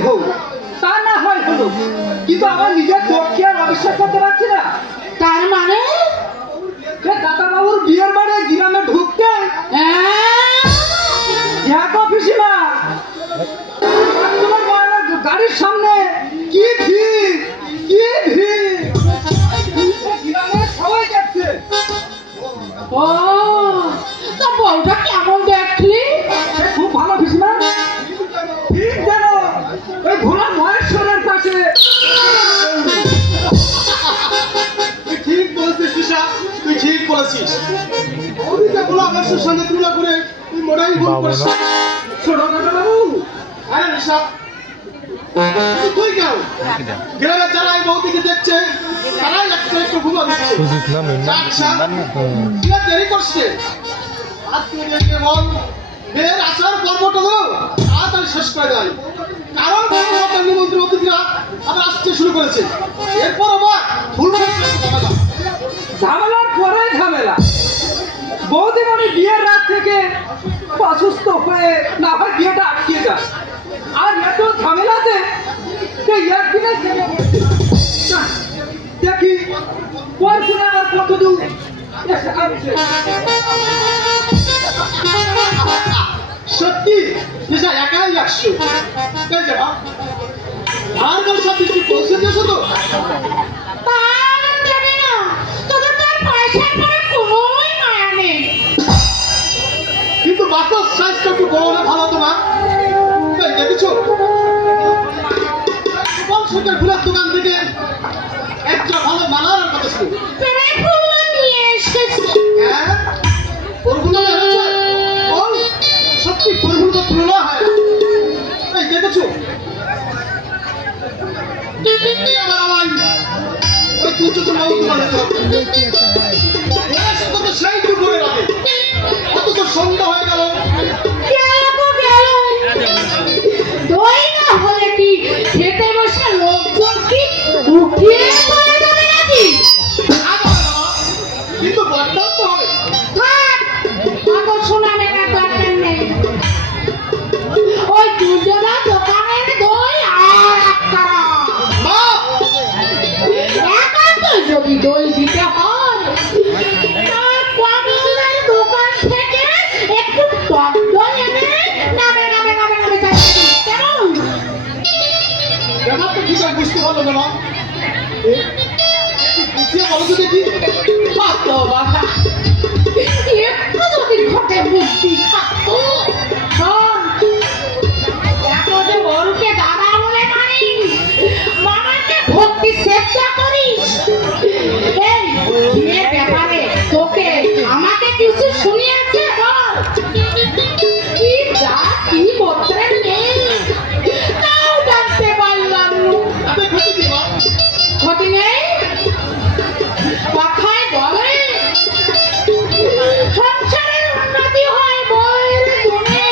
হয় হোক, তা না হয় হলো, কিন্তু আমার নিজের চোখকে আর অবিশ্বাস করতে পারছি না। তার মানে দাদা বাবুর বিয়ের বাড়ি গ্রামে ঢুকতে পিসিমা তোমার গাড়ির সামনে কি ভিড়, কি ভিড়, গ্রামের সবাই যাচ্ছে। ও তা বউটা কেমন দেখলি? খুব ভালো পিসিমা, ঠিক যেন ওই ভোলা মহেশ্বরের পাশে। তুই ঠিক বলেছিস পিসা, তুই ঠিক বলেছিস। ওদিকে ভোলা মহেশ্বরের সঙ্গে তুলনা করে তুই মোটাই ভুল করিস। ছোট দাদা বাবু, আরে পিসা তুই কেন গ্রামের যারা এই বৌদিকে দেখছে তারাই একটু একটু ভুলো দিচ্ছে। দেরি করছে আত্মীয়কে বল মেয়ের আসার পর্বটা তাড়াতাড়ি শেষ করে দেয়, কারণ নিমন্ত্রণ অতিথিরা আবার আসতে শুরু করেছে। এরপর আবার ভুল ঝামেলার পরে ঝামেলা। বৌদিমণি বিয়ের রাত থেকে অসুস্থ হয়ে না হয় বিয়েটা আটকে যায়, আর এত ঝামেলাতে একদিনে দেখি পরশুনে আবার কত দূর এসে আসছে। সত্যি পিসা একাই আসছো তাই যাবা আর কোন সব কিছু পৌঁছে দিয়েছো তো? কিন্তু বাতাস সাইজটা একটু বড় হলে ভালো তোমার। তাই দেখেছো বংশকের ফুলের দোকান থেকে একটা ভালো মালার কথা ছিল। হ্যাঁ ওরগুলো হয়েছে বল, সত্যি ওরগুলো তো তুলনা হয় না। তাই দেখেছো আবার আমার ওই দুটো তো নতুন মানে সেই দুপুরে রাতে অথচ সন্ধ্যা হয়ে গেল। দই না হলে কি খেতে বসে লোকজন কি উঠিয়ে পড়ে যাবে নাকি? কিন্তু বদনাম তো হবে। শোনা মেলা দরকার নেই, ওই দুজনা দোকানের দই আর একটা একান্ত যদি দই দিতে হয় তার কমিশনের দোকান থেকে একটু টক দই এনে নামে নামে নামে নামে যাচ্ছে কেমন? ব্যাপারটা ঠিক আছে বুঝতে পারলো না মা, বুঝিয়ে বলো তো দেখি। কত বাবা একটু যদি ঘটে বুদ্ধি থাকতো। শোন দেখো যে ওরকে দাদা বলে মানিস, মামাকে ভক্তি চেষ্টা করিস। এই বিয়ের ব্যাপারে তোকে আমাকে কিছু শুনিয়েছে বল? কি যা কি গোত্রের মেয়ে তাও জানতে পারলাম না। আপনি ক্ষতি কি মা? ক্ষতি নেই, কথায় বলে সংসারের উন্নতি হয় বউয়ের গুণে,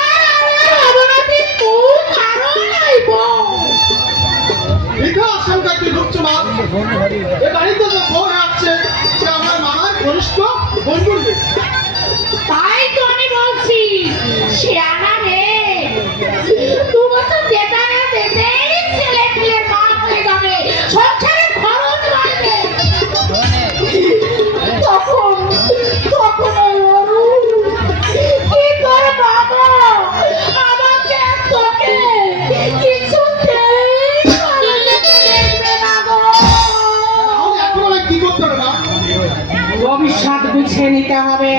আর আমার অবনতির মূল কারণ ওই বউ। দীর্ঘ আশঙ্কা কি ঢুকছো মা? এ বাড়িতে যে বউ আসছে সে আমার মামার ঘনিষ্ঠ বন্ধুর মেয়ে। তাই তো আমি বলছি শিয়ানা রে, তুমি তো যেটা না যেতেই ছেলে পেলে মা হয়ে যাবে, সংসারে খরচ বাড়বে। তখন তখন ওই অরুণ কি তোর বাবা আমাকে তোকে কিছুতেই ভালো যেতে দেখবে না গো। তাহলে এখন আমি কি করতে হবে মা? ভবিষ্যৎ গুছিয়ে নিতে হবে,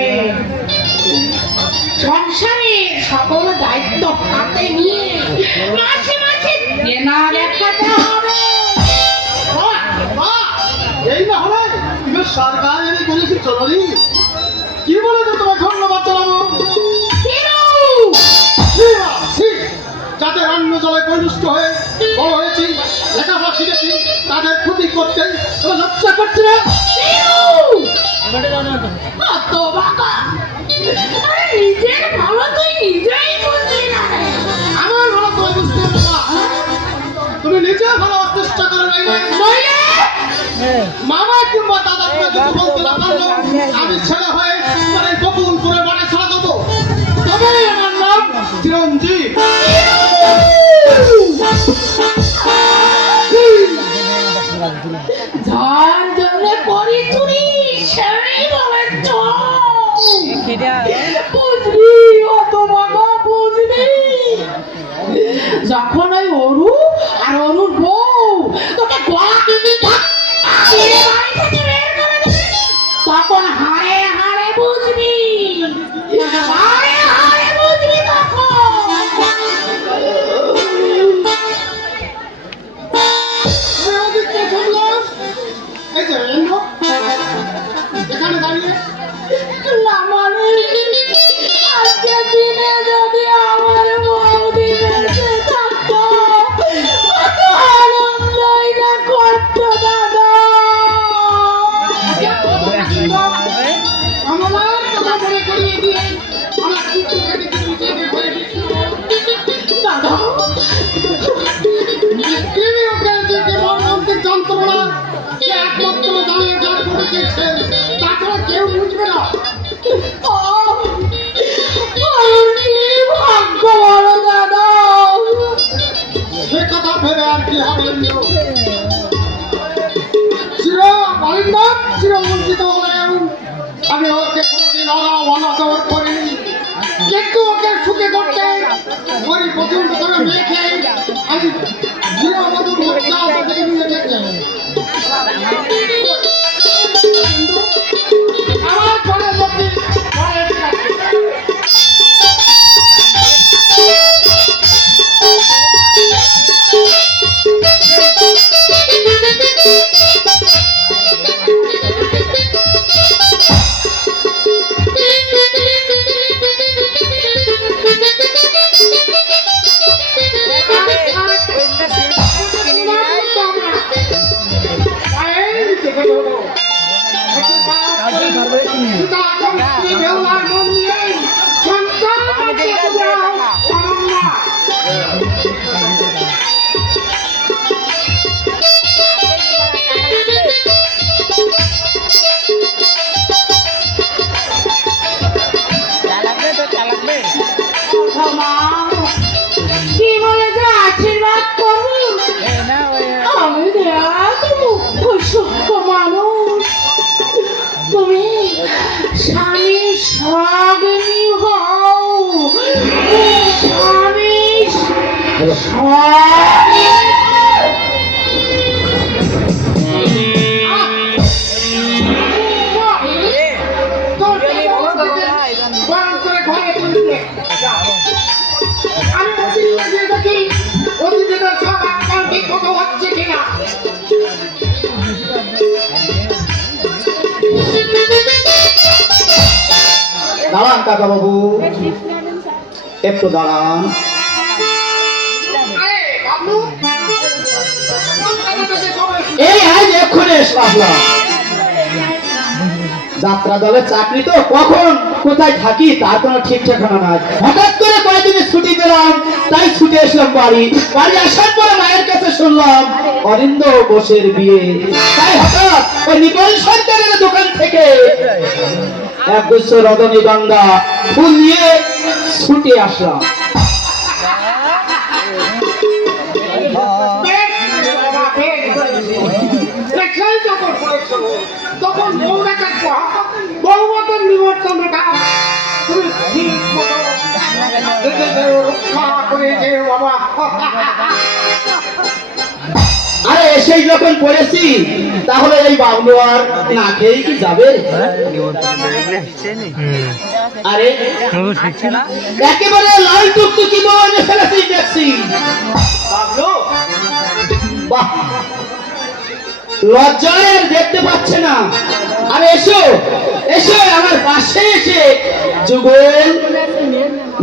সংসারের সকল দায়িত্ব হাতে নিয়ে মাসে মাসে দেনা দেখাতে হবে। মা এই না হলে তুমি সরকার এনে করেছি চলি কি বলে যে তোমার ধন্যবাদ জানাবো। যাদের অন্য জলে পরিপুষ্ট হয়ে বড় হয়েছি, লেখাপড়া শিখেছি, তাদের ক্ষতি করতে তোমার লজ্জা করছে না? কত বাবা, আরে নিজের ভালো তুই নিজেই বুঝলি না। আমার ভালো তোমায় বুঝতে হবে না। তুমি নিজে ভালো চেষ্টা করে নাই নইলে মামা কিংবা দাদা তুমি কিছু বলতে না পারলো আমি ছেলে হয়ে তোমার এই বকুল করে বাড়ি ছাড়া দেবো, তবেই আমার নাম চিরঞ্জিত। যখন ওই অরু আর অরুর বউ তোকে গলা টিপে ছেড়ে বাড়ি থেকে বের করে দেবে, তখন হাড়ে হাড়ে বুঝবি, হাড়ে হাড়ে বুঝবি তখন। আমি ওদিকে শুনলাম, এই যে ইন্দ্র, এখানে দাঁড়িয়ে না মানে আজকে দিনে যদি আমার বৌদি বেঁচে থাকতো কত আনন্দই না করতো দাদা। আমার কথা মনে করিয়ে দিয়ে আমার কুকুরকে দেখে নিজেকে ভরে দিচ্ছিল। দাদা তিনি ওকে যে কেবল অন্তিম যন্ত্রণা সে একমাত্র জানে, যার করে দিয়েছে, তাছাড়া কেউ বুঝবে না। আমার কি ভাগ্য বড় দাদা। সে কথা ভেবে আর কি হবে ইন্দ্র? চিরবঞ্চিত হলেও আমি ওকে কোনোদিন অনাদর করিনি, কিন্তু ওকে সুখে করতে ওরই পছন্দ করে মেয়েকে আমি চিরবধূর মর্যাদা নিয়ে গেছে। আমার ঘরের লোকটি ঘরে কি বলে যে আশীর্বাদ করুন, আমি দেখ মুখ্য সূক্ষ্ম মানুষ, তুমি স্বামী সগনি হও, স্বামী সগনি দাঁড়ান কাকা বাবু, একটু দাঁড়ান। এই আজ এক্ষুনি আসলাম। যাত্রা দলের চাকরি তো কখন কোথায় থাকি তার কোনো ঠিক ঠিকানা নাই। হঠাৎ করে কয়েকদিনের ছুটি পেলাম, তাই ছুটে এসলাম বাড়ি। বাড়ি আসার পরে মায়ের কাছে শুনলাম অরিন্দ বোসের বিয়ে। তাই হঠাৎ ওই নিপন সরকারের দোকান থেকে এক গুচ্ছ রজনীগন্ধা ফুল নিয়ে ছুটে আসলাম। তখন বউ দেখার বউ মতন নিবর্তন তুমি ঠিক মতো রক্ষা করে যে বাবা। আরে সেই যখন পড়েছি তাহলে এই বাবলু আর না খেয়েই কি যাবে? আরে একেবারে লাল টুকটুকি বনে ফেলেছি দেখছি। বাহ, লজ্জায় আর দেখতে পাচ্ছে না। আরে এসো এসো আমার পাশে এসে যুগল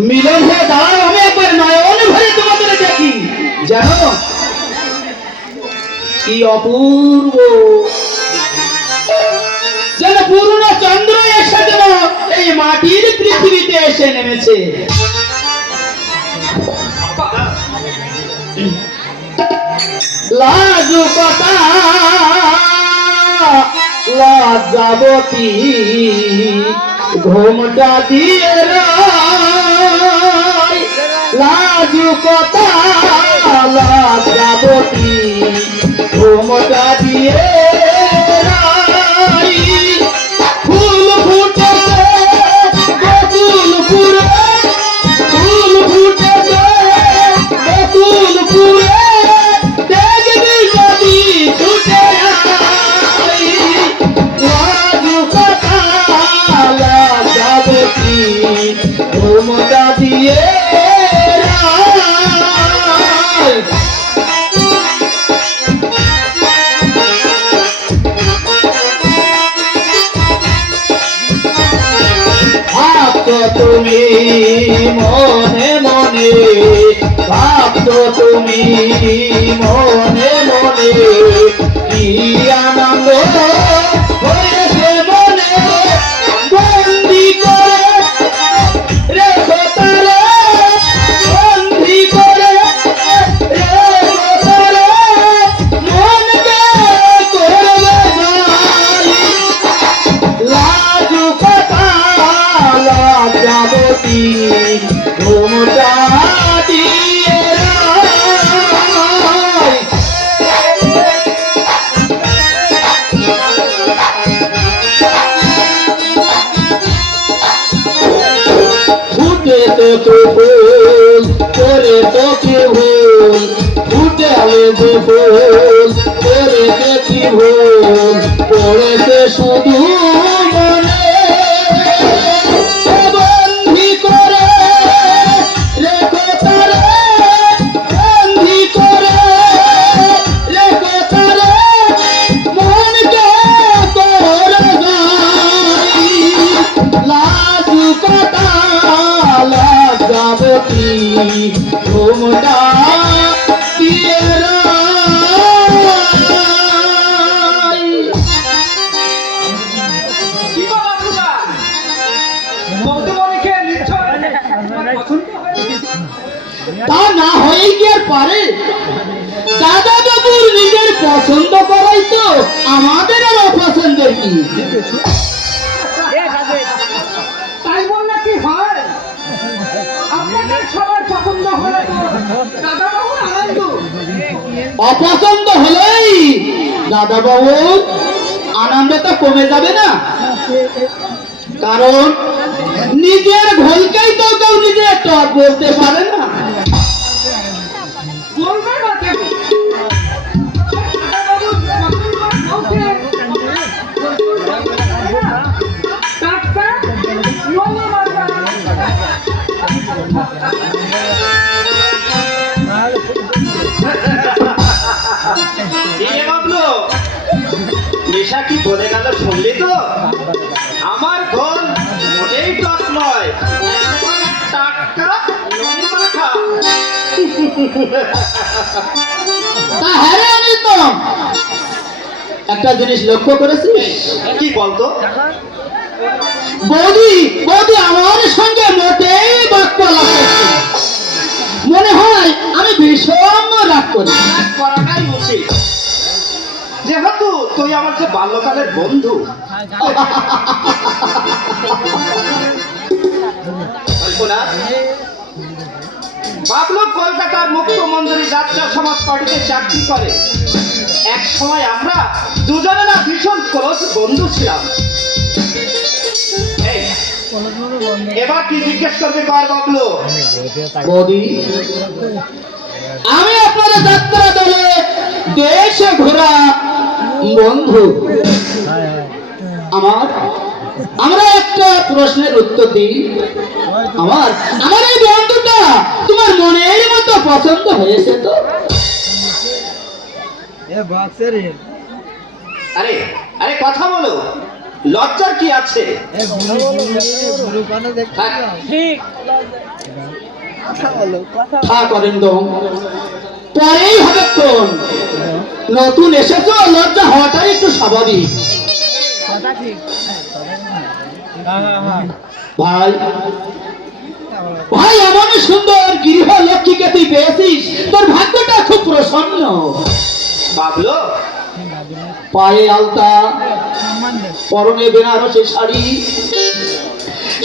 মিলন হয়ে দাঁড়াও। আমি একবার নয়ন ভরে তোমাদের দেখি, জানো কি অপূর্ব, যেন পুরনো চন্দ্র এসে যেন এই মাটির পৃথিবীতে এসে নেমেছে। লাজু কথা লজ্জাবতী ঘুমটা দিয়ে রায়, লাজু কথা লজ্জাবতী ঘুমটা দিয়ে রায়। ফুল ফুটে বকুল ফুলে, ফুল ফুটে বকুল তুমি মনে মনে কি আনন্দ হয়েছে মনে বন্দি করে রেখো তারে বন্দি করে রেখো তারে মনকে করবে জানি লাজু কথা লাজাবতী ঘুমটা দিয়ে রায়। ফুটে তো ফুল করে তো কি ভুল ফুটে আলে যে ফুল করে কি ভুল পড়েছে শুধু মনে বন্দি করে রেখো তারে বন্দি করে রেখো তারে মনকে করে যাই লাজু কথা লাজাবতী ঘুমটা দিয়ে রায়। কি গো বাবুরা? বলতে বলে কে নিশ্চয় তোমার পছন্দ হয়েছে? তা না হয়ে কি আর পারে? দাদা বাবুর নিজের পছন্দ করাই তো আমাদের আর অপছন্দের কি? তাই বললে কি হয়? আপনাদের সবার পছন্দ হলে তো দাদা বাবুর আনন্দ। অপছন্দ হলেই দাদা বাবুর আনন্দটা কমে যাবে না? কারণ নিজের ঘোলকেই তো কেউ নিজের টক বলতে পারে না। বলবে না কেন? দাদা বাবুর পছন্দ কাউকে টাটকা নবমাতা। বাবলু নেশা কি বলে গেল শুনলি তো? আমার ঘোল মোটেই টক নয়, টাটকা নুন মাখা। তা হ্যাঁ রে অনিতম, একটা জিনিস লক্ষ্য করেছিস? কি বলতো? বৌদি বৌদি আমার সঙ্গে মোটেই বাক্য লাগছে। মনে হয় আমি ভীষণ রাগ করি। রাগ করাটাই উচিত, যেহেতু তুই আমার যে বাল্যকালের বন্ধু। কল্পনা, বাবলু কলকাতার মুক্তমঞ্জুরি যাত্রা সমাজ পার্টিতে চাকরি করে। এক সময় আমরা দুজনে না ভীষণ ক্লোজ বন্ধু ছিলাম। এই, এবার কি জিজ্ঞেস করবে কর বাবলু? বৌদি, আমি আপনার যাত্রা দলে দেশে ঘোরা বন্ধু। আমরা একটা প্রশ্নের উত্তর দিই। আমার আমার এই বন্ধুটা তোমার মনের মতো পছন্দ হয়েছে তো? আরে আরে কথা বলো, লজ্জার কি আছে? করেন দম পরেই হবে কোন নতুন এসেছো, লজ্জা হওয়াটাই একটু স্বাভাবিক। ভাই ভাই এমন সুন্দর গৃহ লক্ষ্মীকে তুই পেয়েছিস, তোর ভাগ্যটা খুব প্রসন্ন। বাবলু, পায়ে আলতা, পরনে বেনারসি শাড়ি,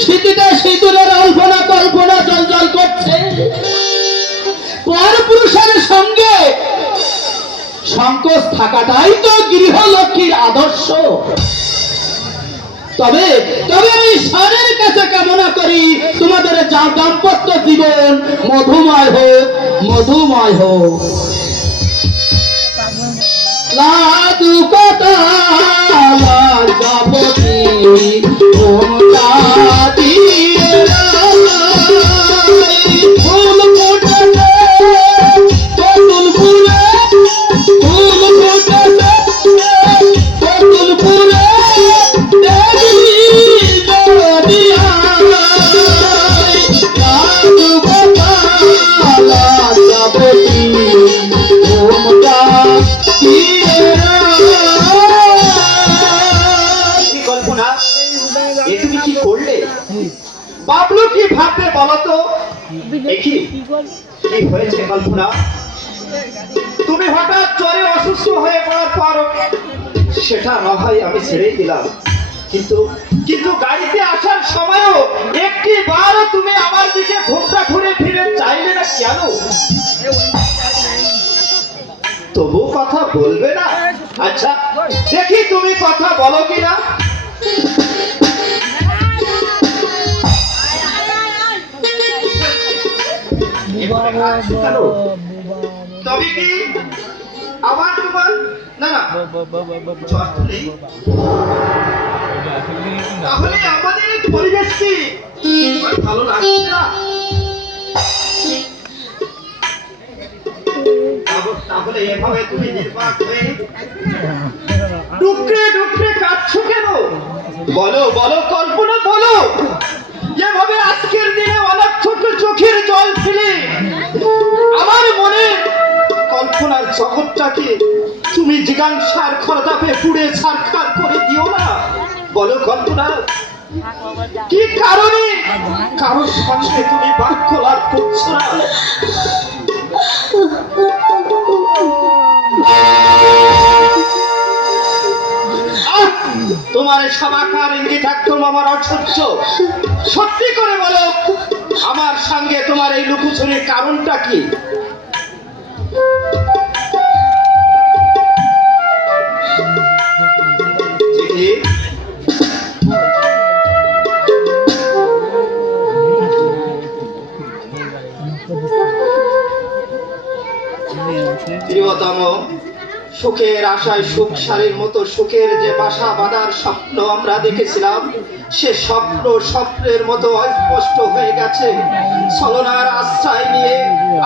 শীতিতে সিঁদুরের আলপনা কল্পনা জল জল করছে। পর পুরুষের সঙ্গে সংকোচ থাকাটাই তো গৃহলক্ষ্মীর আদর্শ। তবে তবে আমি ঈশ্বরের কাছে কামনা করি তোমাদের যা দাম্পত্য জীবন মধুময় হোক, মধুময় হোক। লাজু কথা লাজাবতী ঘুমটা দিয়ে রায়। ফুল ফুটেছে তেঁতুল ফুলে, ফুল ফুটেছে তেঁতুল ফুলে, দেখবি যদি আয়। লাজু কথা লাজাবতী বাবলু কি ভাববে বলো তো? দেখি কি হয়েছে কল্পনা? তুমি হঠাৎ জ্বরে অসুস্থ হয়ে পড়ার পর সেটা না হয় আমি ছেড়েই দিলাম, কিন্তু কিন্তু গাড়িতে আসার সময়ও একটি বারও তুমি আমার দিকে ঘোমটা ঘুরে ফিরে চাইলে না কেন? তবু কথা বলবে না? আচ্ছা দেখি তুমি কথা বলো কিনা। তবে কি আবার তোমার না না জ্বর নেই? তাহলে আমাদের এই পরিবেশটি তোমার ভালো লাগছে না? তাহলে এভাবে তুমি নির্বাক হয়ে ডুকরে ডুকরে কাঁদছো কেন? বলো বলো কল্পনা বলো, এভাবে আজকের দিনে অনেক ছোট চোখের জল ফেলে আমার মনে কল্পনার জগৎটাকে তুমি জিজ্ঞাসার খরতাপে পুড়ে ছারখার করে দিও না। বলো কল্পনা, কি কারণে কারোর সঙ্গে তুমি বাক্য লাভ করছো না? তোমার সমাকার ইঙ্গিত একদম আমার অসহ্য। সত্যি করে বলো, আমার সঙ্গে তোমার এই লুকোচুরির কারণটা কি? চিঠি প্রিয়তম, সুখের আশায় সুখ সারির মতো সুখের যে বাসা বাঁধার স্বপ্ন আমরা দেখেছিলাম, সে স্বপ্ন স্বপ্নের মতো অস্পষ্ট হয়ে গেছে। ছলনার আশ্রয় নিয়ে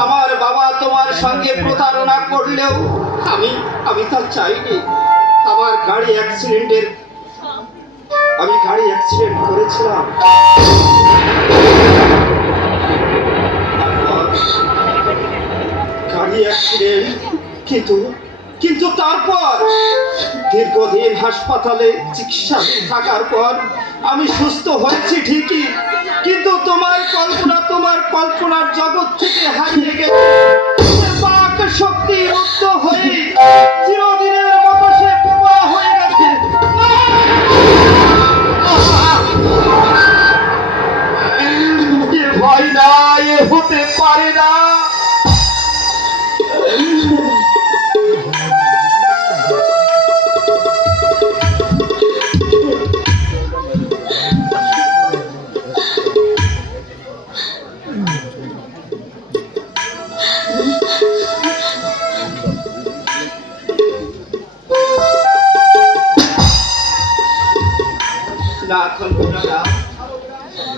আমার বাবা তোমার সঙ্গে প্রতারণা করলেও আমি তা চাইনি। আমার গাড়ি অ্যাক্সিডেন্ট করেছিলাম। গাড়ি অ্যাক্সিডেন্ট, কিন্তু তারপর দীর্ঘদিন হাসপাতালে চিকিৎসাধীন থাকার পর আমি সুস্থ হয়েছি ঠিকই, কিন্তু তোমার কল্পনার জগৎ থেকে হারিয়ে গেছে। বাক শক্তি মুক্ত হয়ে চিরদিনের মতো সে বোবা হয়ে গেছে। এ ভয় না, এ হতে পারে না।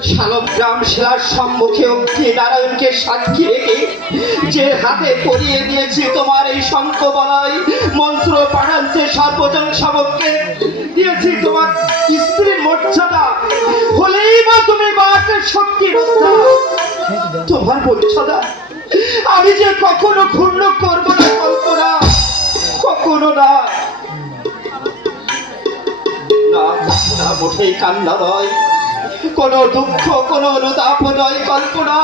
শালগ্রাম শিলার সম্মুখে অগ্নি নারায়ণকে সাক্ষী রেখে যে হাতে পরিয়ে দিয়েছি তোমার এই শঙ্খ বলয়, মন্ত্র পাঠান্তে সর্বজন শাবককে দিয়েছি তোমার স্ত্রীর মর্যাদা, হলেই বা তুমি বাকের শক্তি রক্ষা। তোমার মর্যাদা আমি যে কখনো ক্ষুণ্ণ করবো না কল্পনা, কখনো না। না মোটেই কান্না নয়, কোন দুঃখ কোন অনুতাপ নয় কল্পনা।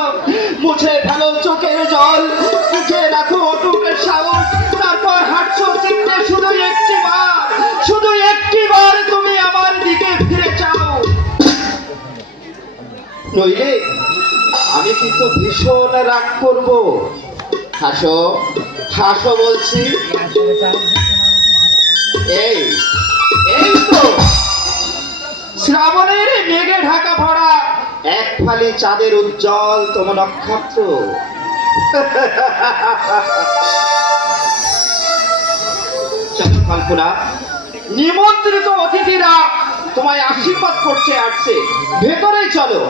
মুছে ফেলো চোখের জল, মুছে রাখো অটুকের সাহস, তারপর হাঁটছো চিত্তে শুধু একটিবার তুমি আমার দিকে ফিরে চাও, নইলে আমি কিন্তু ভীষণ রাগ করব। হাসো হাসো বলছি। এই তো শ্রাবণের মেঘে ঢাকা ভরা এক ফালি চাঁদের উজ্জ্বল তম নক্ষত্র। কল্পনা, নিমন্ত্রিত অতিথিরা তোমায় আশীর্বাদ করতে আসছে, ভেতরে চলো।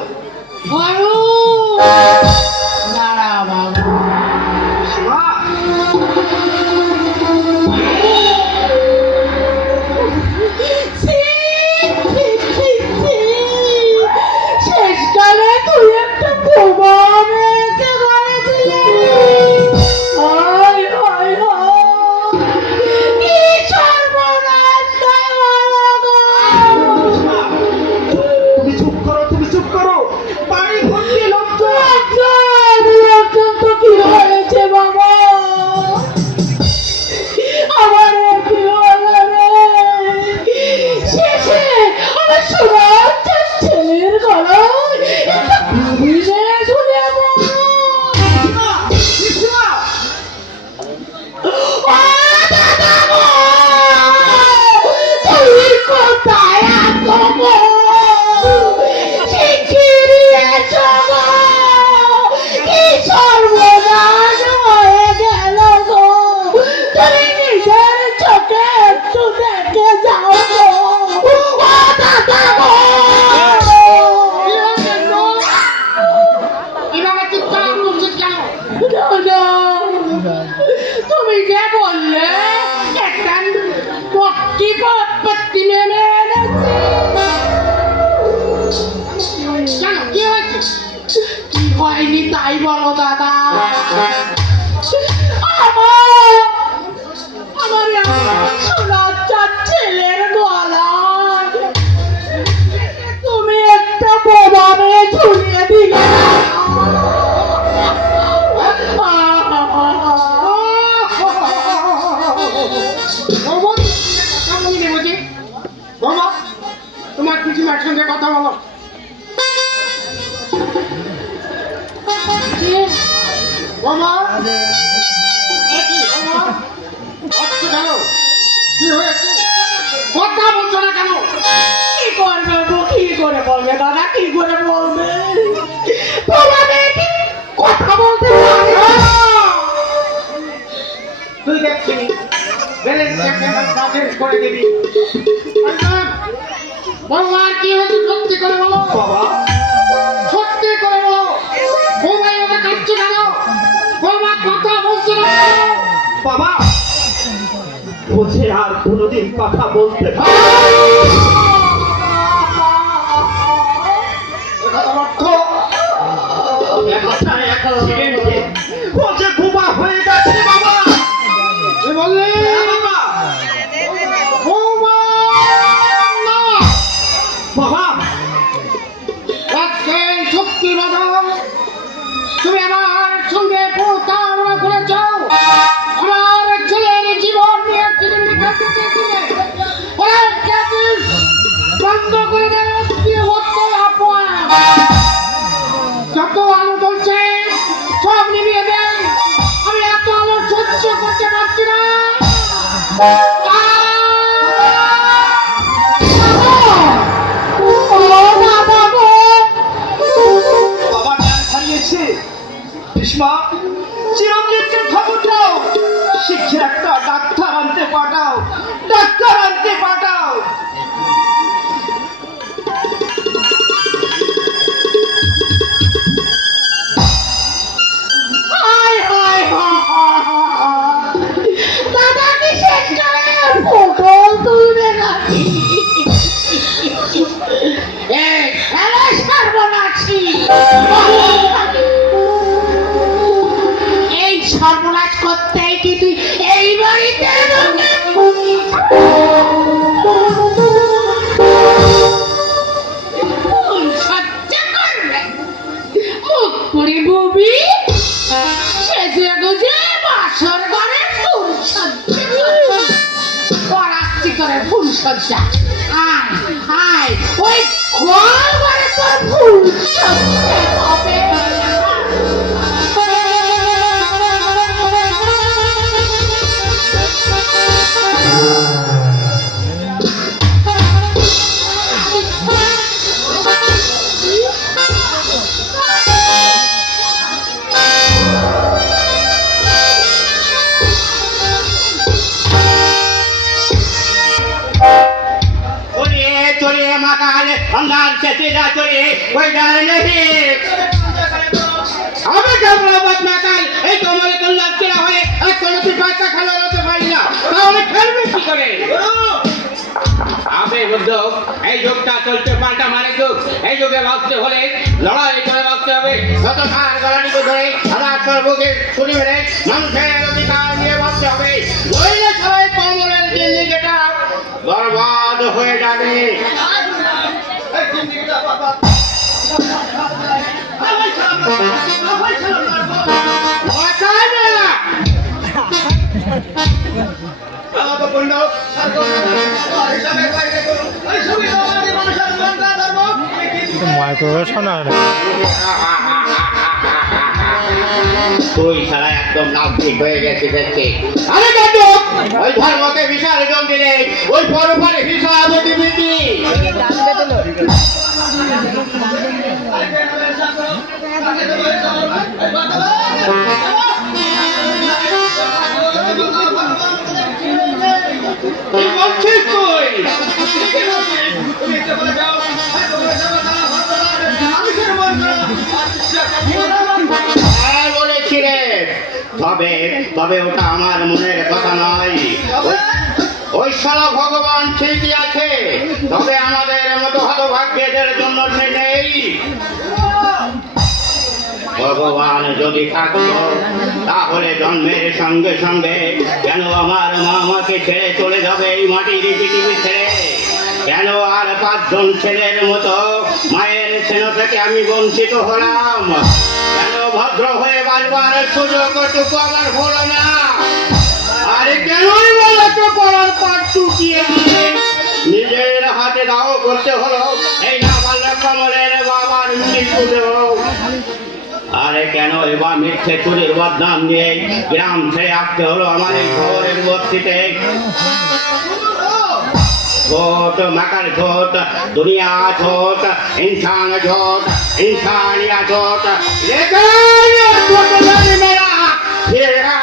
দাঁড়া বাবা, শেষকালে তুই একটা বোবা মেয়েকে করেছিলি। কি সর্বনাশ! তুমি চুপ করো, বাবা বাবা আচ্ছা কেন কি হয়েছে কথা বলছো না কেন কি করবে গো, কি করে বলবে দাদা, কি করে বলবে? তোমাদের কি কথা বলতে পারে না? তুই দেখছি করে দিবি বাবা কি হয়েছে সত্যি করে বলো বাবা সত্যি করে বলো বৌমা ওটা কাটছে কেন বৌমা কথা বলছে না কেন? বাবা বুঝে আর কোনোদিন কথা বলতে না। এটার অর্থ একটা অ্যাক্সিডেন্টে ও যে বোবা হয়ে গেছে বাবা। তুই বললি বাবা বৌমা না বাবা আজকে সত্যি বাবা তুমি আমার সঙ্গে প্রতারণা করেছ আমার ছেলের জীবন নিয়ে চিনিমিনি খেলতে চেয়েছিলে ওরা ক্যাচিস বন্ধ করে দেয় দিয়ে হচ্ছে আপন যত আলো জ্বলছে সব নিভিয়ে দেয় আমি এত আলো সহ্য করতে পারছি না বাবা জ্ঞান হারিয়েছে। ভীষ্মা চিরঞ্জিতকে খবর দাও, শিক্ষিত একটা ডাক্তার আনতে পাঠাও, ডাক্তার আনতে পাঠাও। হায় হায় হায় হায়। দাদা কি শেষ করে পটল তুলবে নাকি? এই খেলা সর্বনাশী। এই সর্বনাশ করতেই কি তুই এই বাড়িতে সহ্য করবে মুখ করে ববি সেজে গুজে বাসর ঘরে ফুল সজ্জা করাচ্ছি করে ফুল সজ্জা আয় আয় ওই ঘর ঘরে তোর ফুল সজ্জা হবে चलिए चलिए मकान अंदर से सीधा चलिए कोई डर नहीं। আমি কেমন বদমাকাল এই তোমার কল্যাণ কিরা হয়ে এক কোনো বাচ্চা খেলা হতে পারি না তাহলে খেলবে কি করে? আপনি বুঝো এই যুগটা চলতে পাল্টা মানে যুগ এই যুগে বাঁচতে হলে লড়াই করে বাঁচতে হবে যত সার গলানি ধরে আদার সর্বকে ছুরি মেরে মানুষের অধিকার নিয়ে বাঁচতে হবে নইলে সবাই কমলের জিন্দিগিটা বরবাদ হয়ে যাবে। তুই সারা একদম নাস্তিক হয়ে গেছে দেখছি। আরে কাটু ওই ধর্মকে বিসর্জন দিলে ওই পরপারে হিসাব দিবি। কি বলছিস তুই? হ্যাঁ বলেছিলে তবে তবে ওটা আমার মনের কথা নয় ওই সারা ভগবান ঠিকই আছে তবে আমাদের মতো হতভাগ্যেদের জন্য নেই। ভগবান যদি থাকতো তাহলে জন্মের সঙ্গে সঙ্গে কেন আমার মা আমাকে ছেড়ে চলে যাবে এই মাটির পৃথিবী ছেড়ে? কেন আর 5 জন ছেলের মতো মায়ের স্নেহ থেকে আমি বঞ্চিত হলাম? কেন ভদ্র হয়ে বাঁচবার সুযোগটুকু আমার হলো না? আরে কেনই বলতো পড়ার পাঠ চুকিয়ে দিয়ে নিজের হাতে দাও করতে হলো এই না পারলে কমলের বাবার মৃত্যু দেব। আরে কেন বা মিথ্যে চুরির বদনাম নিয়ে গ্রাম ছেড়ে আসতে হলো আমার এই শহরের বস্তিতে। झूठ मकर झूठ दुनिया झूठ इंसान झूठ इंसानिया झूठ लेकिन ये झूठ नहीं मेरा ये না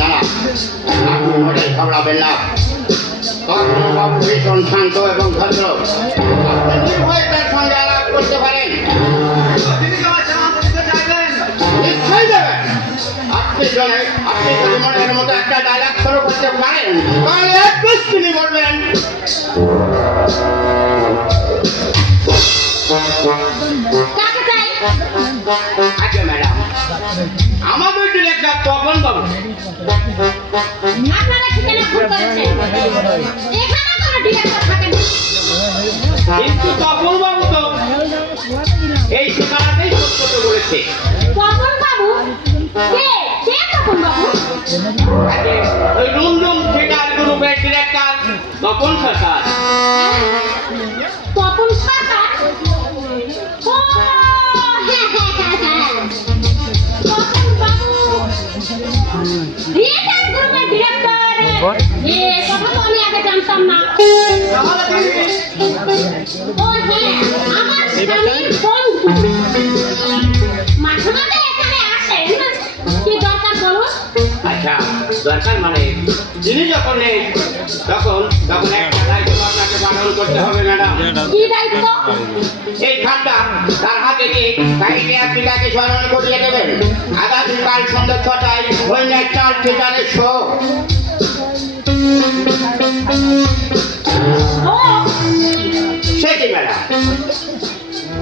না আপনি মোটেই ঘাবড়াবেন না। বাবু ভীষণ শান্ত এবং ভদ্র, আপনি নির্ভয়ে তার সঙ্গে আলাপ করতে পারেন। নিশ্চয়ই দেবেন। আপনি যদি মনের মতো একটা ডায়লগ শুরু করতে পারেন তাহলে একটু তিনি বলবেন। কাকে চাই? আচ্ছা ম্যাডাম, আমাদের ডিরেক্টর তপন বাবু। আপনারা ঠিকানা ভুল করেছেন, এখানে কোনো ডিরেক্টর থাকে না। কিন্তু তপন বাবু তো এই ঠিকানাতেই সত্যতা বলেছে। তপন বাবু? কে তপন বাবু? আরে ওই রুমরুম ঠিকার গ্রুপের ডিরেক্টর তপন সরকার। তপন সরকার? ও হ্যাঁ। তপন বাবু রিয়েটার গ্রুপের ডিরেক্টর। এ কথা তো আমি আগে জানতাম না। ও হ্যাঁ, আমার স্বামীর বন্ধু। মাঝে মাঝে এখানে আসেন, কি দরকার বলুন? আচ্ছা, দরকার মানে যিনি যখন নেই তখন একটা দায়িত্ব আপনাকে পালন করতে হবে ম্যাডাম। কি দায়িত্ব? এই খাতা তার হাতে দিয়ে কাহিনী আপনি তাকে স্মরণ করিয়ে দেবেন। আগামীকাল সন্ধ্যা 6টায় ওই ন্যাশনাল থিয়েটারের শো। ও সেটি ম্যাডাম,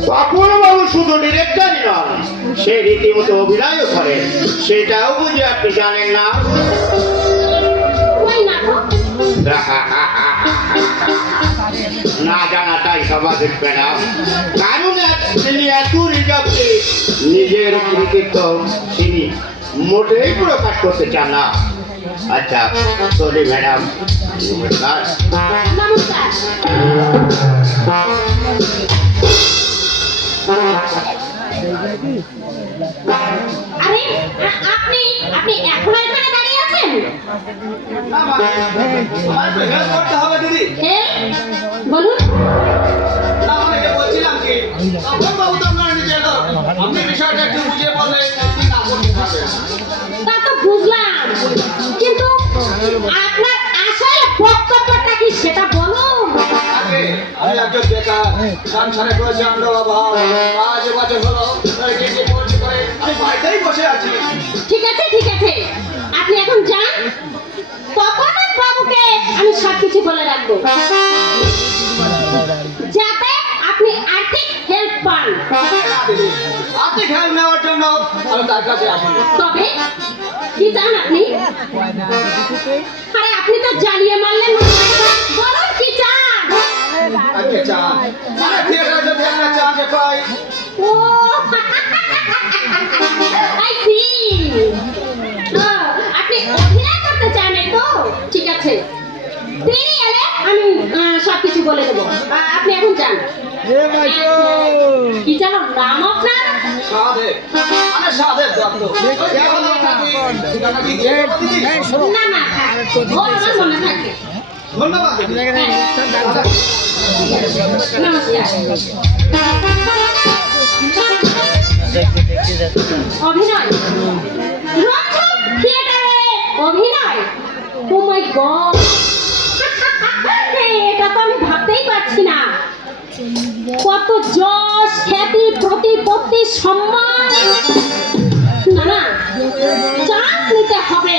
তপন বাবু শুধু ডিরেক্টরই নন, সে রীতিমতো অভিনয়ও করেন। সেটাও বুঝে আপনি জানেন না। ওই নাটক না জানাটাই স্বাভাবিক ম্যাডাম, কারণ তিনি এত রিজার্ভে নিজের কৃতিত্ব তিনি মোটেই প্রকাশ করতে চান না। আচ্ছা সরি ম্যাডাম, নমস্কার। নমস্কার। আরে আপনি এখনো এখানে দাঁড়িয়ে আছেন? করতে হবে দিদি। বলুন। না মানে এটা বলছিলাম কি তপন বাবু তো আপনার নিজের লোক। আপনি বিষয়টা একটু বুঝিয়ে বললে কি না করতে পারবেন। তা তো বুঝলাম, কিন্তু আপনার আসল বক্তব্যটা কি সেটা বলুন। আগে আমি একজন বেকার, সংসারে প্রচন্ড অভাব, কাজ বাজে হলো কিছু করতে করে আমি বাড়িতেই বসে আছি। ঠিক আছে আপনি এখন যান, তখন বাবুকে আমি সবকিছু বলে রাখবো যাতে আপনি আর্থিক হেল্প পান। না দিদি, আপনি খেয়াল নেওয়ার জন্য আমি তার কাছে আসি। তবে কি চান আপনি? আরে আপনি তো জ্বালিয়ে মারলেন, বলুন কি চান? আপনি চান মানে থিয়েটার যদি আমরা চান্স পাই। ও আই সি, আপনি অভিনয় করতে চান তো? ঠিক আছে, তিনি এলে আমি সবকিছু বলে দেবো। আপনি এখন যান। কি যেন নাম আপনার? সাদেব, মানে সাদেব দত্ত। এখন আপনাকে ঠিকানা কি দিয়ে দেবো দিদি? না ও আমার মনে থাকে। ধন্যবাদ দিদি। নমস্কার। অভিনয় রঞ্জন থিয়েটারে অভিনয়। ও মাই গড, এটা তো আমি ভাবতেই পারছি না। কত যশ, খ্যাতি, প্রতিপত্তি, সম্মান। না চান্স নিতে হবে।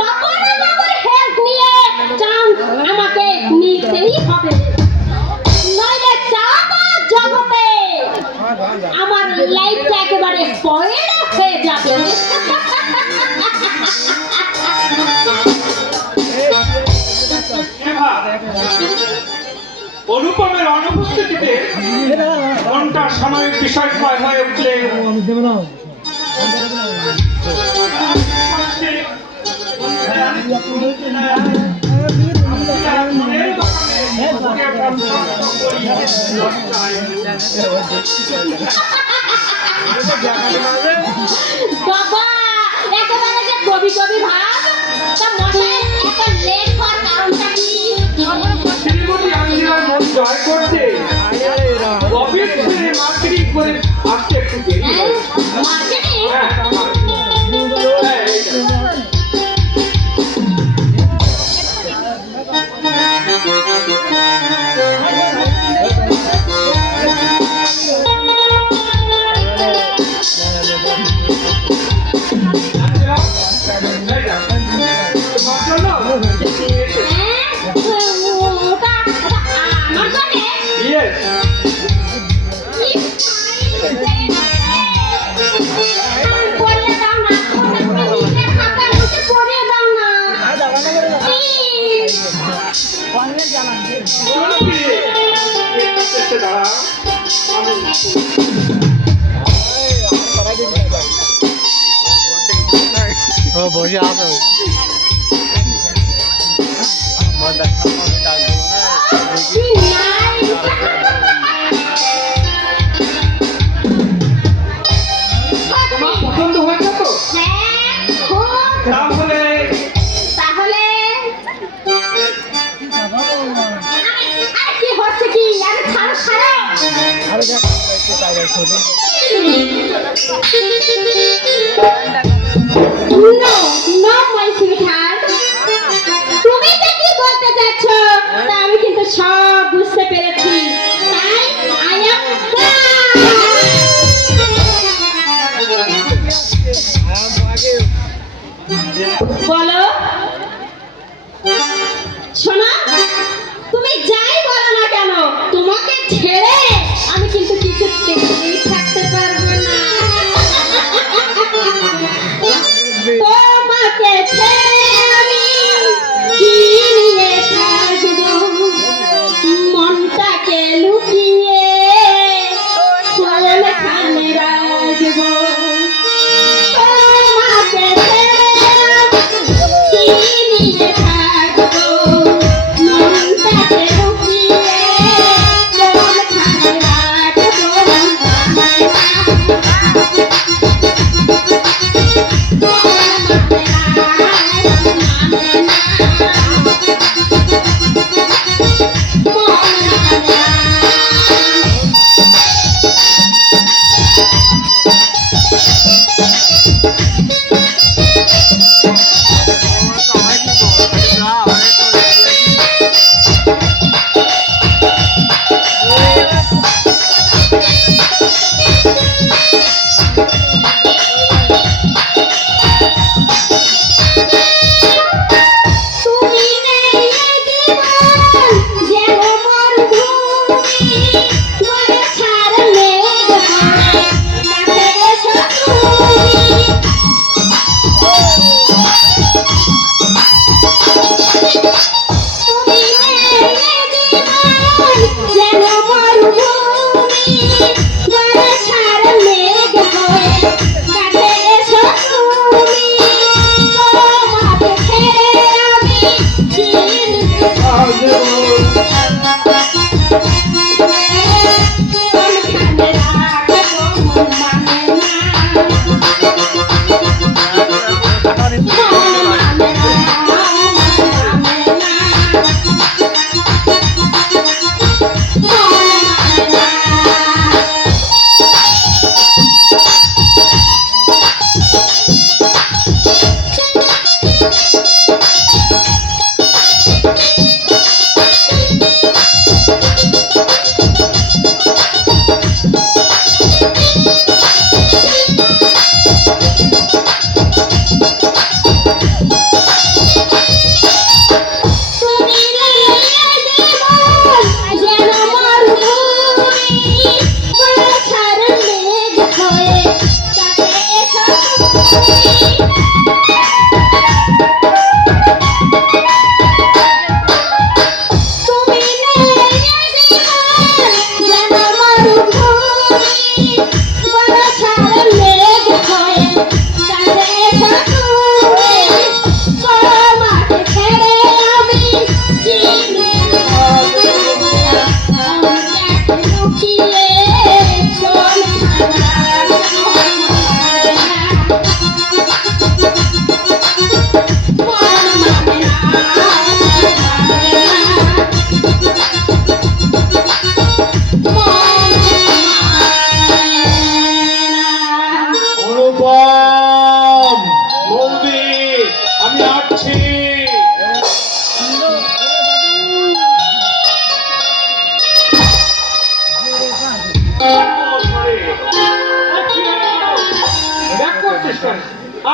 তখন বাবুর হেল্প নিয়ে চান্স আমাকে নিতেই হবে, নইলে চাপা জগতে আমার লাইফটা একেবারে স্পয়েল হয়ে যাবে। অনুপমের অনুপস্থিতিতে জীবনটা সাময়িক বিষয়ময় হয়ে উঠলে বাবা একেবারে যে কবি কবি ভাব তা মশাই একটা লেট হওয়ার কারণটা কি শ্রীমতী আঞ্জলির মন জয় করতে অফিস ছেড়ে মার্কেটিং করে আসতে একটু দেরি হয়। মার্কেটিং হ্যাঁ, হ্যাঁ, এইটা। তোমার জন্য ওটা আমার জন্যে Yes. পরিয়ে দাও না খাতার মধ্যে পরিয়ে দাও না Please. এসে দাঁড়া বসে আছে She nice. তোমার পছন্দ হয়েছে তো হ্যাঁ, খুব। তাহলে তাহলে আর কি হচ্ছে কি আরে ছাড়ো ছাড়ো No, no, my sweetheart. তুমি যে কি বলতে যাচ্ছ তা আমি কিন্তু সব বুঝতে পেরেছি তাই I am বলো শোনা তুমি যাই বলো না কেন তোমাকে ছেড়ে আমি কিন্তু কিছুতেই থাকতে পারবো না তোমাকে ছেড়ে আমি কি নিয়ে থাকবো মনটাকে লুকিয়ে কোনখানে রাখবো তোমাকে ছেড়ে আমি কি নিয়ে থাকবো মনটাকে লুকিয়ে কোনখানে তুমি নেই জীবন যেন মরুভূমি মনে ছাড়লে কাছে এসো তুমি তুমি নেই জীবন যেন মরুভূমি মনে ছাড়লে কাছে এসো তুমি তোমাকে ছেড়ে আমি তুমি নেই জীবন যেন মরুভূমি মনে ছাড়লে হয়ে কাছে এসো তুমি নেই জীবন যেন মরুভূমি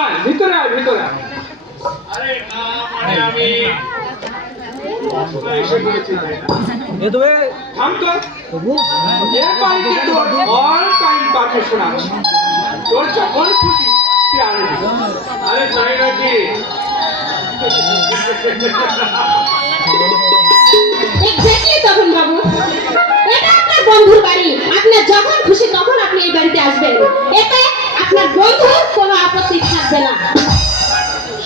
আয় ভিতরে আয় ভিতরে আয়। আরে না মানে আমি এসে পড়েছি তাই না? থাম তো। এর বাড়িতে তোর অল টাইম পারমিশন আছে, তোর যখন খুশি তুই আনবি। আরে তাই নাকি? এক্স্যাক্টলি তখন বাবু, এটা আপনার বন্ধুর বাড়ি, আপনার যখন খুশি তখন আপনি এই বাড়িতে আসবেন, এতে আপনার বন্ধুর কোনো আপত্তি থাকবে না।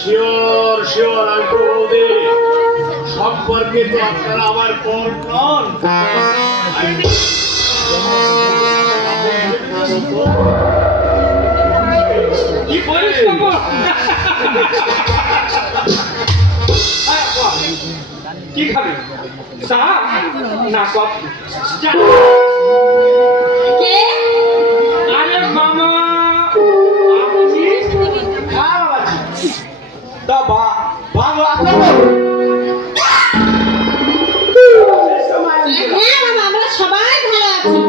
শিওর শিওর আঙ্কু বৌদি, সম্পর্কে তো আপনারা আমার পর নন। কি বলিস বাবু? আয়, বাবা, কি খাবি? চা না কফি? কে? আরে মামা আপনি? হ্যাঁ বাবাজি, তা ভালো আপনার হ্যাঁ মামা, আমরা সবাই ভালো আছি।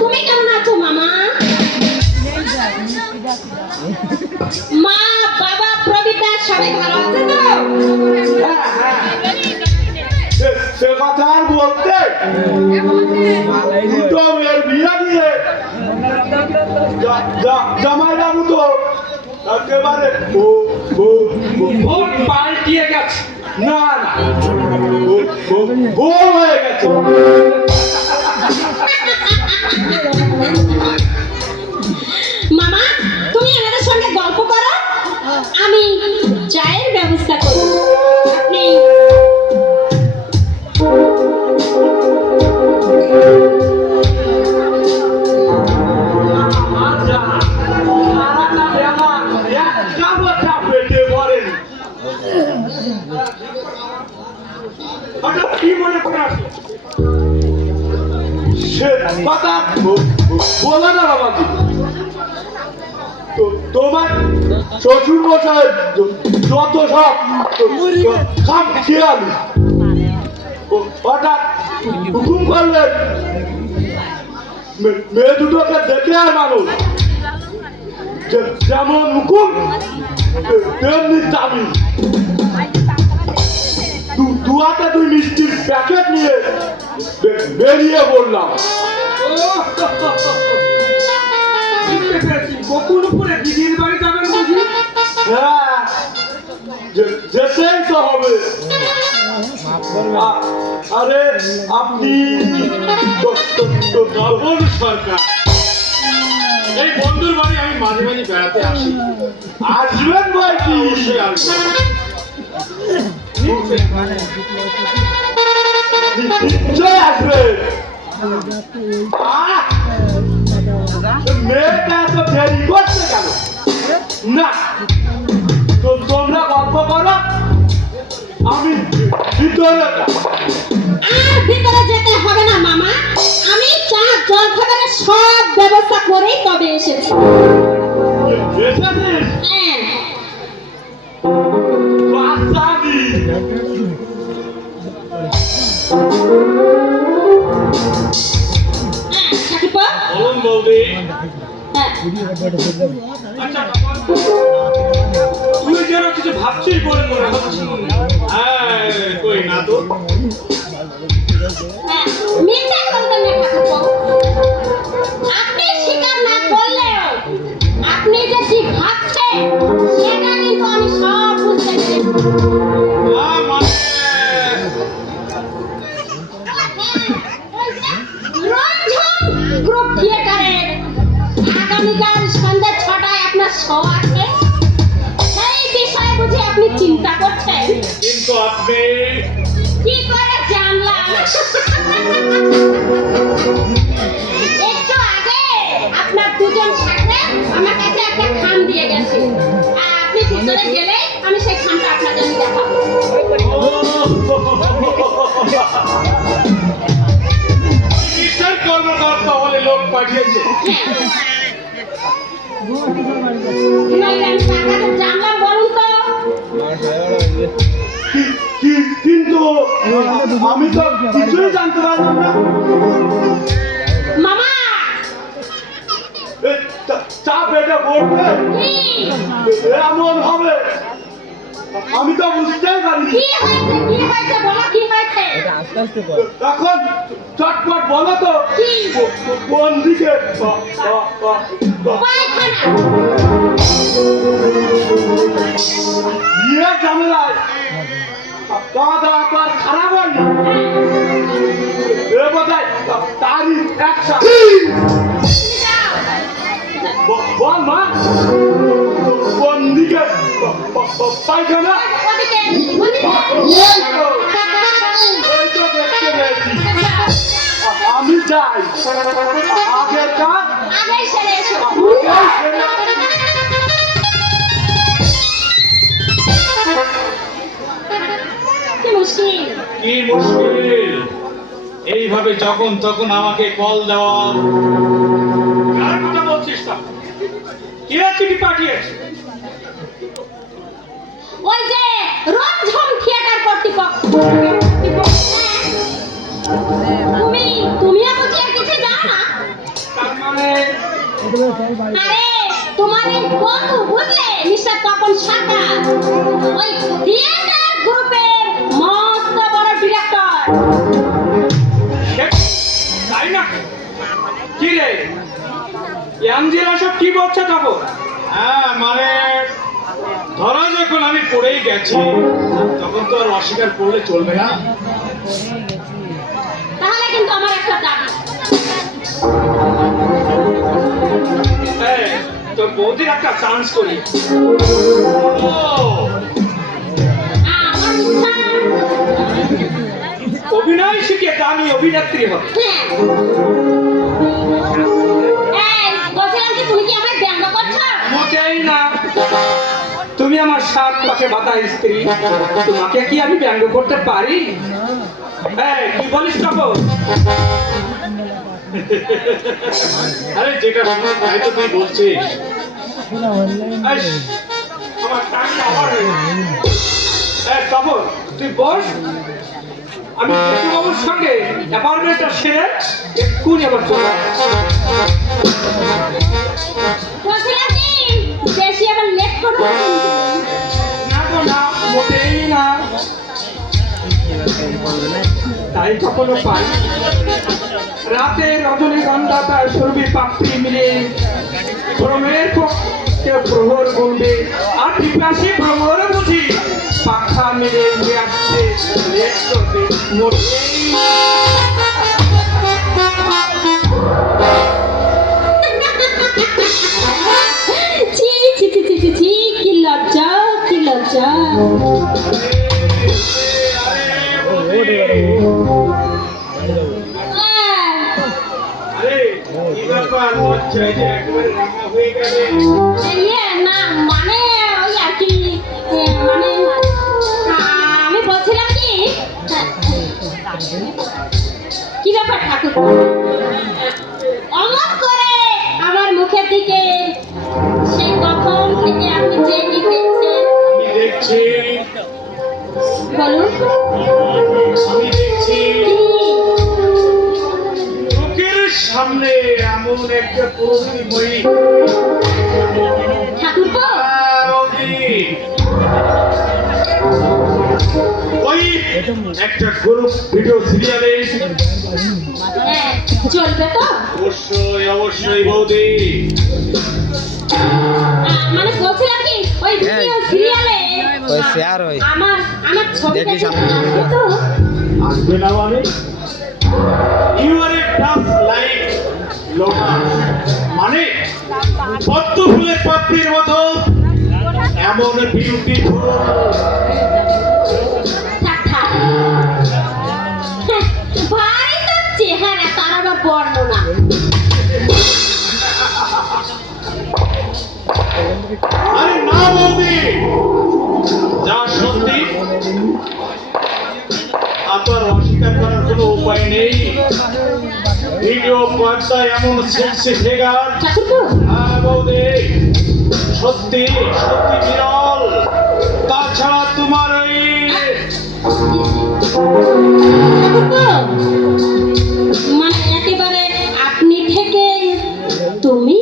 তুমি কেমন আছো মামা? মা, বাবা, প্রবিতা সবাই ভালো আছে তো? সে কথা আর বলতে, দুটো মেয়ের বিয়ে দিয়ে জামাইরা মতো একেবারে ভোট পাল্টিয়ে গেছে। না না গোল হয়ে গেছে। মামা, তুমি আমাদের সঙ্গে গল্প করো, আমি চায়ের ব্যবস্থা করি। আপনি আচ্ছা, সারাটা বেলা একটা কথা পেটে পড়েন। হঠাৎ কি মনে পড়ে আসলো? সে কথা বলে না বাবাজি। তোমার শ্বশুর মশাই যত সব খাম খেয়াল হঠাৎ হুকুম করলেন, মেয়ে দুটোকে দেখে আর মানুষ যেমন হুকুম তেমনি দাবি। দুয়াতে দুই মিষ্টির প্যাকেট নিয়ে বেরিয়ে পড়লাম। বুঝতে পেরেছি, বকুলপুরে দিদির বাড়ি যাবেন বুঝি? হ্যাঁ, যেতেই তো হবে। আরে আপনি নবল সরকার, এই বন্ধুর বাড়ি আমি মাঝে মাঝে বেড়াতে আসি। আসবেন ভাই কি? অবশ্যই আসবো। নিশ্চয় আসবেন। মেয়েটা এত দেরি করছে কেন? না, তো তোমরা গল্প করো, আমি ভিতরে আর ভিতরে যেতে হবে না মামা, আমি চা জল খাবারের সব ব্যবস্থা করেই তবে এসেছি। এসেছিস। হ্যাঁ, বাচ্চাদি সাকিবা, বলুন বৌদি। হ্যাঁ, আচ্ছা বাবা, তুই যেন কিছু ভাবছিস বলে মনে হচ্ছে। হ্যাঁ, কই না তো। হ্যাঁ, মিথ্যা বলবেন না ঠাকুরপো। আপনি স্বীকার না করলেও আপনি যে কি ভাবছেন সেটা কিন্তু আমি সব বুঝতে পেরেছি। মানে রঞ্জন গ্রুপ থিয়েটারের আগামীকাল সন্ধ্যা 6টায় আপনার শো আছে, সেই বিষয়ে বুঝি আপনি চিন্তা করছেন? কিন্তু আপনি কি করে জানলাম? একটু আগে আপনার দুজন সাথে আমার কাছে একটা খাম দিয়ে গেছে, আর আপনি ভিতরে গেলে আমি সেই খামটা আপনাদের দেখাবো। কিসের কর্মকর্তা বলে লোক পাঠিয়েছে? জানলাম বলুন তো? কিন্তু আমি তো কিছুই জানতে পারলাম না। মামা, চাপ এটা পড়বে কি এমন হবে আমি তো বুঝতেই পারিনি। কি হয়েছে বলো কি হয়েছে এখন চটপট বলো তো কি? কোন দিকে পায়খানা বিয়ে ঝামেলায় খাওয়া দাওয়া তো আর খারাপ হয় না এ বোধহয় তারই একসাথে বল মা কোন দিকে পায়খানা ওদিকে ওদিকে এই তো দেখতে পেয়েছি আমি যাই আগের কাজ আগেই সেরে এসো কি মুশকিল কি মুশকিল এইভাবে যখন তখন আমাকে কল দেওয়া। কার কথা বলছিস তা? কে চিঠি পাঠিয়েছে? ওই যে রঞ্জন থিয়েটার কর্তৃপক্ষ তুমিও বুঝি আর কিছু জানো না তার মানে আরে তোমার এই বন্ধু বুঝলে মিস্টার তপন সরকার ওই থিয়েটার গ্রুপের মস্ত বড় ডিরেক্টর তাই না? কি রে ইয়াংজিরা সব কি বলছে তখন? হ্যাঁ মানে ধরা যখন আমি পড়েই গেছি তখন তো আর অস্বীকার করলে চলবে না। তাহলে কিন্তু আমার একটা দাবি এই, তোর বৌদির একটা চান্স করি। ও, আমার ইচ্ছা অভিনয় শিখে দামি অভিনেত্রী হবে। এই বলছিলাম কি তুমি কি আমার ব্যঙ্গ করছো মোটেই না, তুমি আমার সাত পাকে বাতা স্ত্রী, তোমাকে কি আমি ব্যঙ্গ করতে পারি? এই, কি বলিস তখন? আরে যেটা শুনো তাই তো তুই বলছিস। এই, আমার টাইমটা ওভার হয়ে গেছে। এই, তপন, তুই বস, আমি বাবুর সঙ্গে অ্যাপার্টমেন্টটা সেরে এক্ষুনি আবার চলে আসছি। বলছিলাম কি বেশি আবার লেট করবো না কিন্তু। না গো না, মোটেই না। তাই কখনো পাই রাতে রজনীগন্ধা তার সুরভি পাপড়ি মিলে ভ্রমের পক্ষে প্রহর বলবে আর পিপাসী ভ্রমর বুঝি পাখা মিলে উড়ে আসছে লেট করবে মোটেই না। ছি ছি ছি ছি ছি ছি কি লজ্জা কি লজ্জা আরে কি ব্যাপার লজ্জায় যে একেবারে রাঙা হয়ে গেলে? ইয়ে না মানে ওই আর কি মানে আমি বলছিলাম কি কি ব্যাপার ঠাকুর অমত করে আমার মুখের দিকে সেই কখন থেকে আপনি চেয়ে দেখছেন আমি দেখছি বলুন আমি দেখছি কি? লোকের সামনে এমন একটা প্রতিময়ী ঠাকুরপো ওই একটা গ্রুপ ভিডিও সিরিয়ালে হ্যাঁ, চলবে তো অবশ্যই অবশ্যই বৌদি মানে বলছিলাম কি ওই ভিডিও সিরিয়ালে ওই শেয়ার ওই আমার আমার ছবিটা দেখি সামনে দেখতে আসবে তো আসবে না মানে you are a tough like lotus মানে পদ্ম ফুলের পাপড়ির মতো এমন বিউটিফুল থাক থাক হ্যাঁ, ভারী তো চেহারা তার আবার বর্ণনা আরে না বৌদি যা সত্যি আপনার অস্বীকার করার কোনো উপায় নেই। ভিডিও পর্দায় এমন সেক্সি ফিগার ঠাকুরপো হ্যাঁ বৌদি সত্যি সত্যি বিরল। তাছাড়া তোমার ওই ঠাকুরপো মানে একেবারে আপনি থেকে তুমি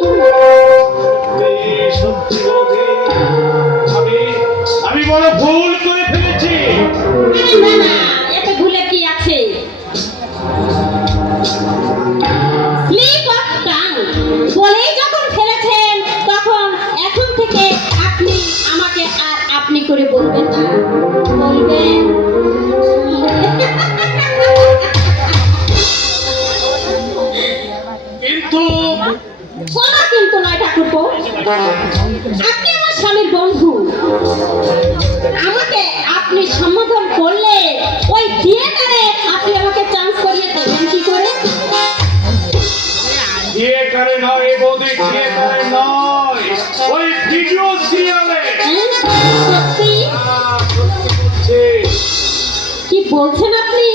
আমাকে আপনি সম্বোধন করলে ওই থিয়েটারে আপনি আমাকে চান্স করিয়ে দেবেন কি করে? থিয়েটারে নয় বৌদি, থিয়েটারে নয়, ওই ভিডিও সিরিয়ালে। সত্যি কি বলছেন আপনি?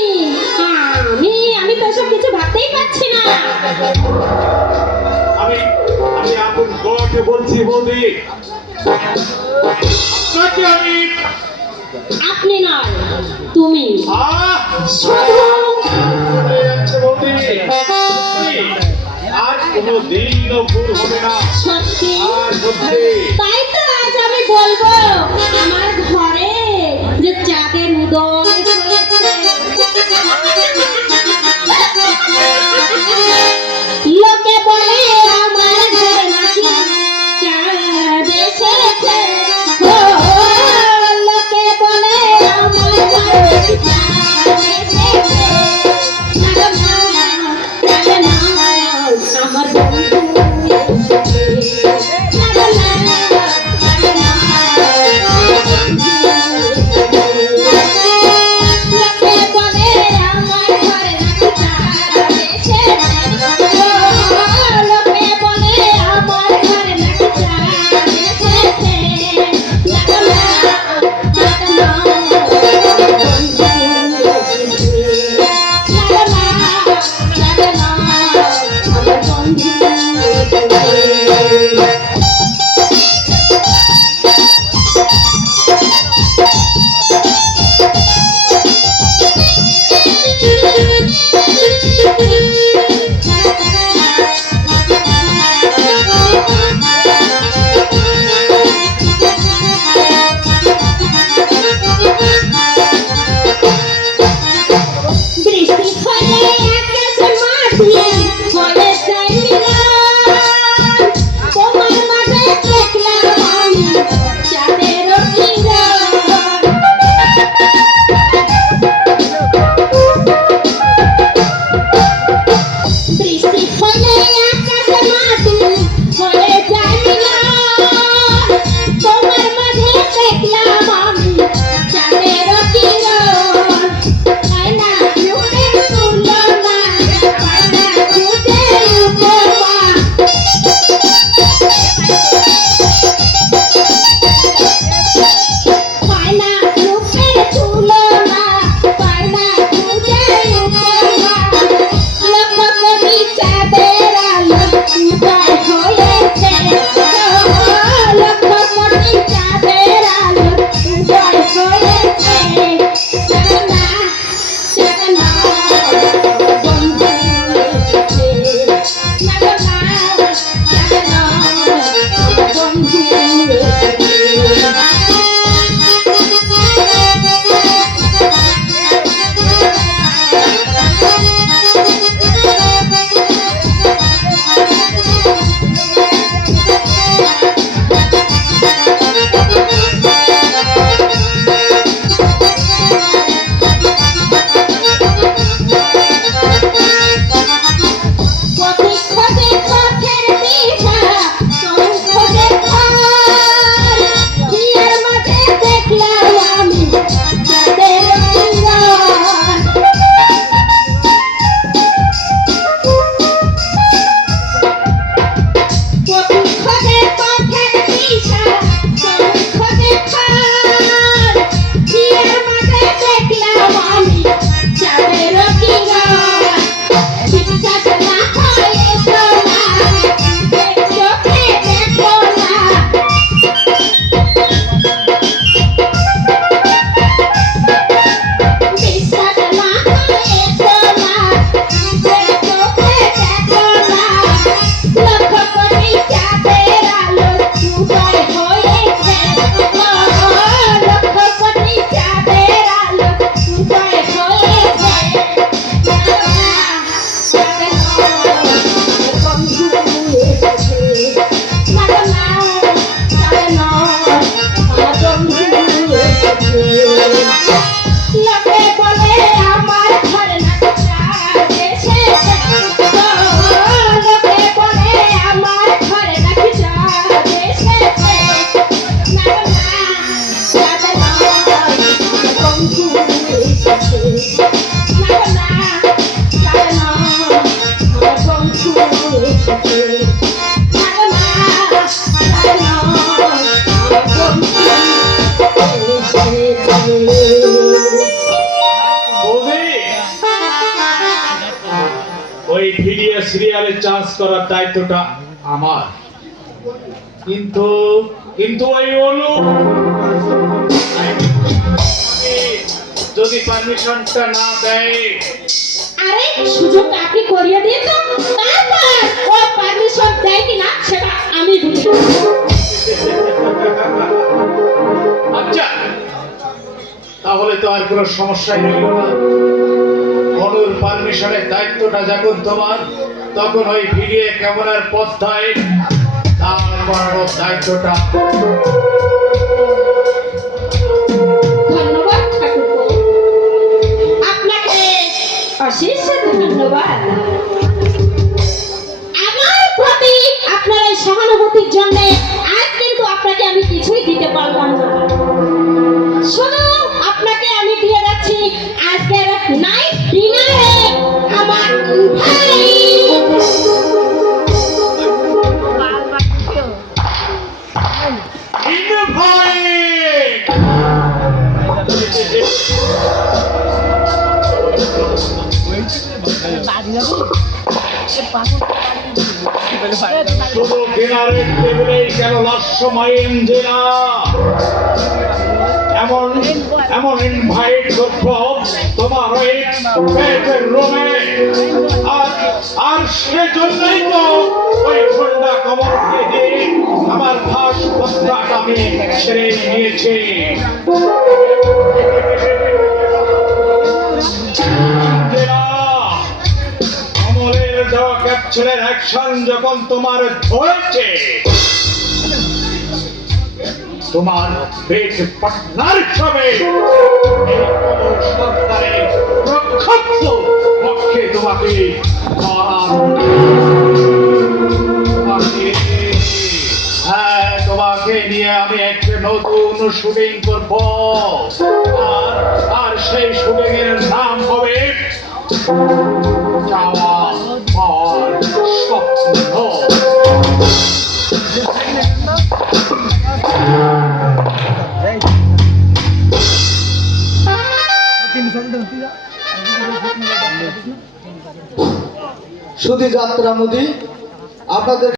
আমি তো সব কিছু ভাবতেই পারছি না। আমি আমি আপন গলাকে বলছি বৌদি, আপনাকে আমি আপনি নয় তুমি শুধু বলে যাচ্ছে বৌদি, আর কোনো দিনও ভুল হবে না। সত্যি আর সত্যি তাই তো আজ আমি বলবো আমার ঘরে যে চাঁদের উদয় হয়েছে। লোকে বলে আমার ঘরে নাকি চাঁদ এসেছে। ও, লোকে বলে আমার ঘরে নাকি চাঁদ এসেছে। না, না, না, না, আমার বন্ধু এসেছে। না, না, না, সিরিয়ালে চান্স করার দায়িত্বটা আমার। কিন্তু কিন্তু ওই অনু যদি পারমিশনটা না দেয়, আরে সুযোগ আপনি করিয়ে দিন তো, তারপর ও পারমিশন দেয় কিনা সেটা আমি বুঝি। আচ্ছা, তাহলে তো আর কোনো সমস্যাই রইল না। অনুর পারমিশনের দায়িত্বটা যখন তোমার, তখন ওই ভিডিও ক্যামেরার পর্দায় তার বাড়ানোর দায়িত্বটা। ধন্যবাদ ঠাকুরপো, আপনাকে অশেষ ধন্যবাদ। আমার প্রতি আপনার এই সহানুভূতির জন্য আজ কিন্তু আপনাকে আমি কিছুই দিতে পারলাম না। শুধু আপনাকে আমি দিয়ে যাচ্ছি আজকের নাইট ডিনারে আমার ভাই। শুধু ডিনারের টেবিলেই কেন লাস্যময় এঞ্জেলা এমন এমন ইনভাইট করবো তোমার ওই পেটের রুমে, আর সেজন্যই তো ওই ঠান্ডা কমরকে দিয়ে আমার ভাসপত্রাটা আমি ছেড়ে নিয়েছি। অমলের দেওয়া ক্যাপসুলের অ্যাকশন যখন তোমার ধরেছে, তোমার পেট পার্টনার হিসাবে সরকারের প্রক্ষাব্য পক্ষে তোমাকে তোমাকে নিয়ে আমি একটা নতুন শুটিং করব, আর সেই শুটিং এর নাম হবে চাওয়া পাওয়ার স্বপ্ন। শুধু যাত্রা মোদি আপনাদের